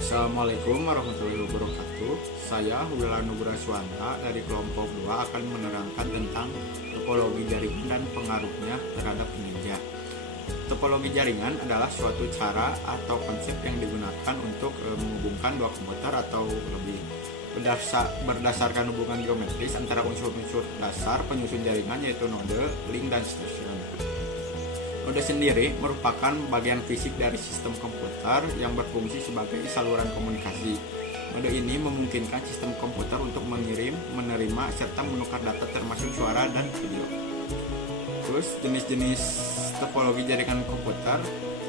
Assalamualaikum warahmatullahi wabarakatuh. Saya Wilana Nugra Suwanda dari kelompok 2 akan menerangkan tentang topologi jaringan dan pengaruhnya terhadap kinerja. Topologi jaringan adalah suatu cara atau konsep yang digunakan untuk menghubungkan dua komputer atau lebih berdasarkan hubungan geometris antara unsur-unsur dasar penyusun jaringan, yaitu node, link, dan station. Node sendiri merupakan bagian fisik dari sistem komputer yang berfungsi sebagai saluran komunikasi. Node ini memungkinkan sistem komputer untuk mengirim, menerima, serta menukar data termasuk suara dan video. Terus jenis-jenis topologi jaringan komputer.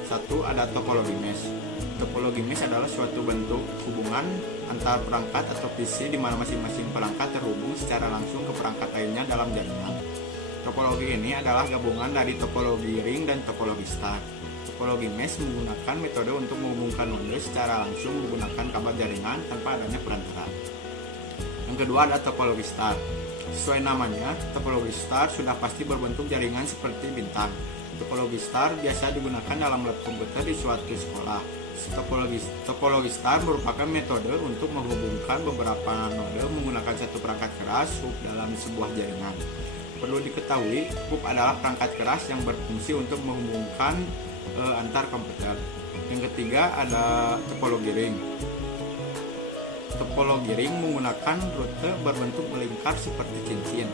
Satu, ada topologi mesh. Topologi mesh adalah suatu bentuk hubungan antar perangkat atau PC di mana masing-masing perangkat terhubung secara langsung ke perangkat lainnya dalam jaringan. Topologi ini adalah gabungan dari topologi ring dan topologi star. Topologi mesh menggunakan metode untuk menghubungkan node secara langsung menggunakan kabel jaringan tanpa adanya perantara. Yang kedua ada topologi star. Sesuai namanya, topologi star sudah pasti berbentuk jaringan seperti bintang. Topologi star biasa digunakan dalam lab komputer di suatu sekolah. Topologi star merupakan metode untuk menghubungkan beberapa node menggunakan satu perangkat keras hub dalam sebuah jaringan. Perlu diketahui, hub adalah perangkat keras yang berfungsi untuk menghubungkan antar komputer. Yang ketiga ada topologi ring. Topologi ring menggunakan rute berbentuk melingkar seperti cincin.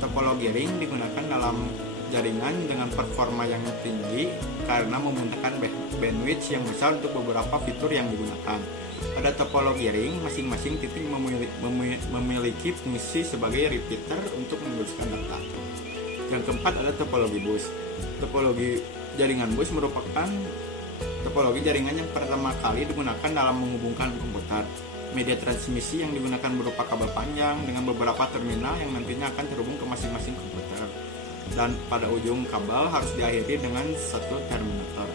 Topologi ring digunakan dalam jaringan dengan performa yang tinggi karena membutuhkan bandwidth yang besar untuk beberapa fitur yang digunakan. Pada topologi ring, masing-masing titik memiliki fungsi sebagai repeater untuk meneruskan data. Yang keempat ada topologi bus. Topologi jaringan bus merupakan topologi jaringan yang pertama kali digunakan dalam menghubungkan komputer. Media transmisi yang digunakan berupa kabel panjang dengan beberapa terminal yang nantinya akan terhubung ke masing-masing komputer. Dan pada ujung kabel harus diakhiri dengan satu terminator.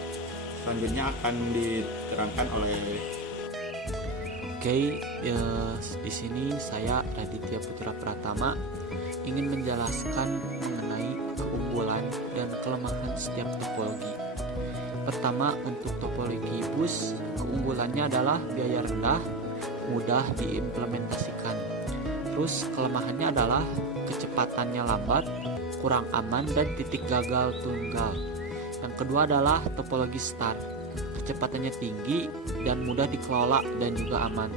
Selanjutnya akan diterangkan oleh di sini saya Raditya Putra Pratama ingin menjelaskan mengenai keunggulan dan kelemahan setiap topologi. Pertama, untuk topologi bus, keunggulannya adalah biaya rendah, mudah diimplementasikan. Terus kelemahannya adalah kecepatannya lambat, kurang aman, dan titik gagal tunggal. Yang kedua adalah topologi star. Kecepatannya tinggi dan mudah dikelola dan juga aman.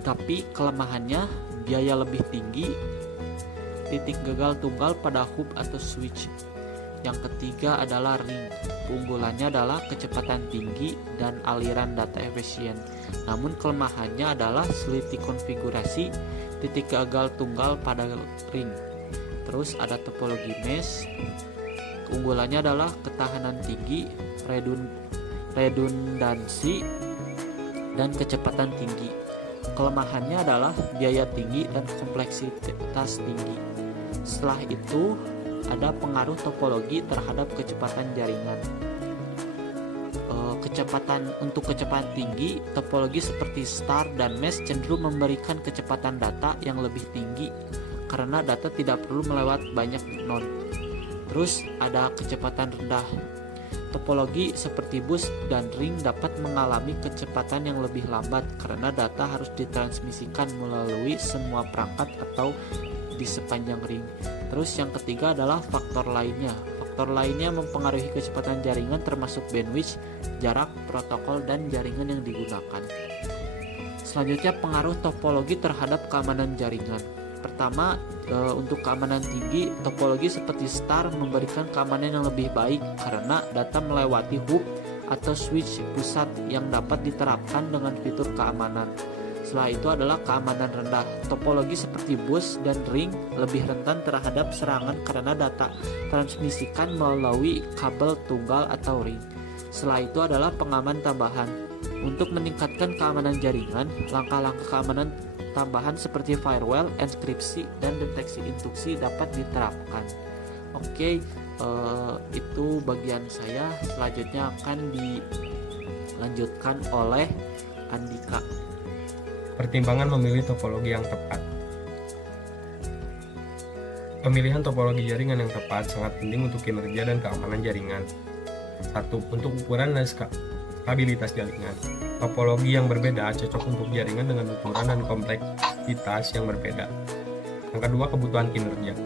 Tapi kelemahannya biaya lebih tinggi, titik gagal tunggal pada hub atau switch. Yang ketiga adalah ring. Keunggulannya adalah kecepatan tinggi dan aliran data efisien. Namun kelemahannya adalah sulit dikonfigurasi, titik gagal tunggal pada ring. Terus ada topologi mesh. Keunggulannya adalah ketahanan tinggi, redundansi, dan kecepatan tinggi. Kelemahannya adalah biaya tinggi dan kompleksitas tinggi. Setelah itu ada pengaruh topologi terhadap kecepatan jaringan. Untuk kecepatan tinggi, topologi seperti star dan mesh cenderung memberikan kecepatan data yang lebih tinggi karena data tidak perlu melewati banyak node. Terus ada kecepatan rendah. Topologi seperti bus dan ring dapat mengalami kecepatan yang lebih lambat karena data harus ditransmisikan melalui semua perangkat atau di sepanjang ring. Terus yang ketiga adalah faktor lainnya. Faktor lainnya mempengaruhi kecepatan jaringan termasuk bandwidth, jarak, protokol, dan jaringan yang digunakan. Selanjutnya pengaruh topologi terhadap keamanan jaringan. Pertama, untuk keamanan tinggi, topologi seperti star memberikan keamanan yang lebih baik karena data melewati hub atau switch pusat yang dapat diterapkan dengan fitur keamanan. Setelah itu adalah keamanan rendah. Topologi seperti bus dan ring lebih rentan terhadap serangan karena data transmisikan melalui kabel tunggal atau ring. Setelah itu adalah pengaman tambahan. Untuk meningkatkan keamanan jaringan, langkah-langkah keamanan tambahan seperti firewall, enkripsi, dan deteksi intrusi dapat diterapkan. Itu bagian saya. Selanjutnya akan dilanjutkan oleh Andika. Pertimbangan memilih topologi yang tepat. Pemilihan topologi jaringan yang tepat sangat penting untuk kinerja dan keamanan jaringan. 1. Untuk ukuran dan stabilitas jaringan. topologi yang berbeda cocok untuk jaringan dengan ukuran dan kompleksitas yang berbeda. Yang kedua, kebutuhan kinerja.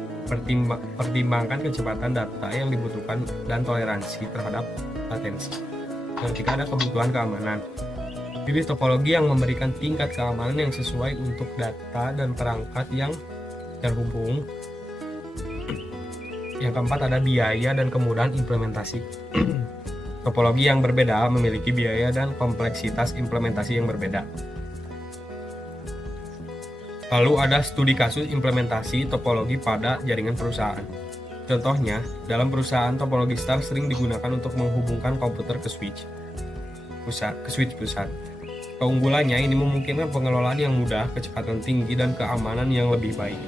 Pertimbangkan kecepatan data yang dibutuhkan dan toleransi terhadap latensi. Yang ketiga, ada kebutuhan keamanan. Pilih topologi yang memberikan tingkat keamanan yang sesuai untuk data dan perangkat yang terhubung. Yang keempat, ada biaya dan kemudahan implementasi. Topologi yang berbeda memiliki biaya dan kompleksitas implementasi yang berbeda. Lalu ada studi kasus implementasi topologi pada jaringan perusahaan. Contohnya, dalam perusahaan topologi star sering digunakan untuk menghubungkan komputer ke switch pusat. Keunggulannya ini memungkinkan pengelolaan yang mudah, kecepatan tinggi, dan keamanan yang lebih baik.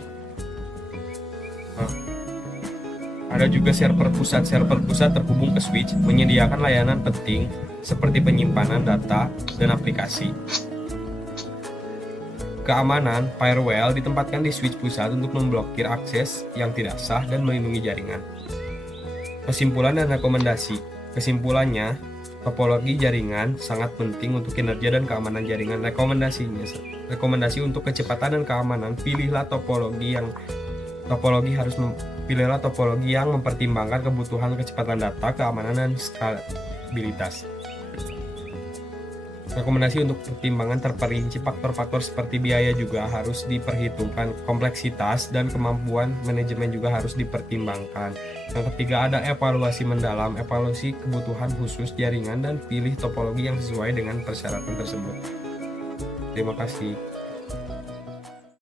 Ada juga server pusat. Server pusat terhubung ke switch, menyediakan layanan penting seperti penyimpanan data dan aplikasi. Keamanan, firewall ditempatkan di switch pusat untuk memblokir akses yang tidak sah dan melindungi jaringan. Kesimpulan dan rekomendasi. Kesimpulannya, topologi jaringan sangat penting untuk kinerja dan keamanan jaringan. Rekomendasi untuk kecepatan dan keamanan, pilihlah topologi yang mempertimbangkan kebutuhan kecepatan data, keamanan, dan skalabilitas. Rekomendasi untuk pertimbangan terperinci, faktor-faktor seperti biaya juga harus diperhitungkan, kompleksitas dan kemampuan manajemen juga harus dipertimbangkan. Yang ketiga, ada evaluasi mendalam, evaluasi kebutuhan khusus jaringan dan pilih topologi yang sesuai dengan persyaratan tersebut. Terima kasih.